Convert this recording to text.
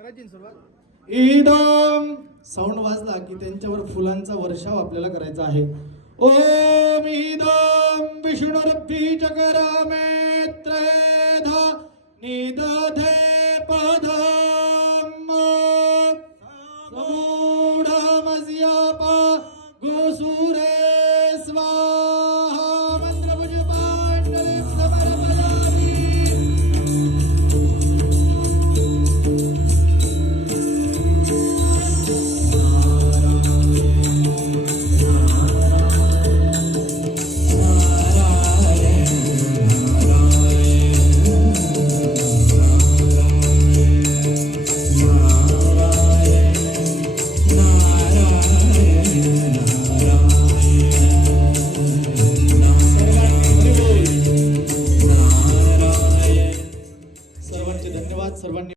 करायची सुरुवात. इदम साऊंड वाजला की त्यांच्यावर फुलांचा वर्षाव आपल्याला करायचा आहे. ओम इदम विष्णुरब्बी चकरामे त्रेधा निदधे पद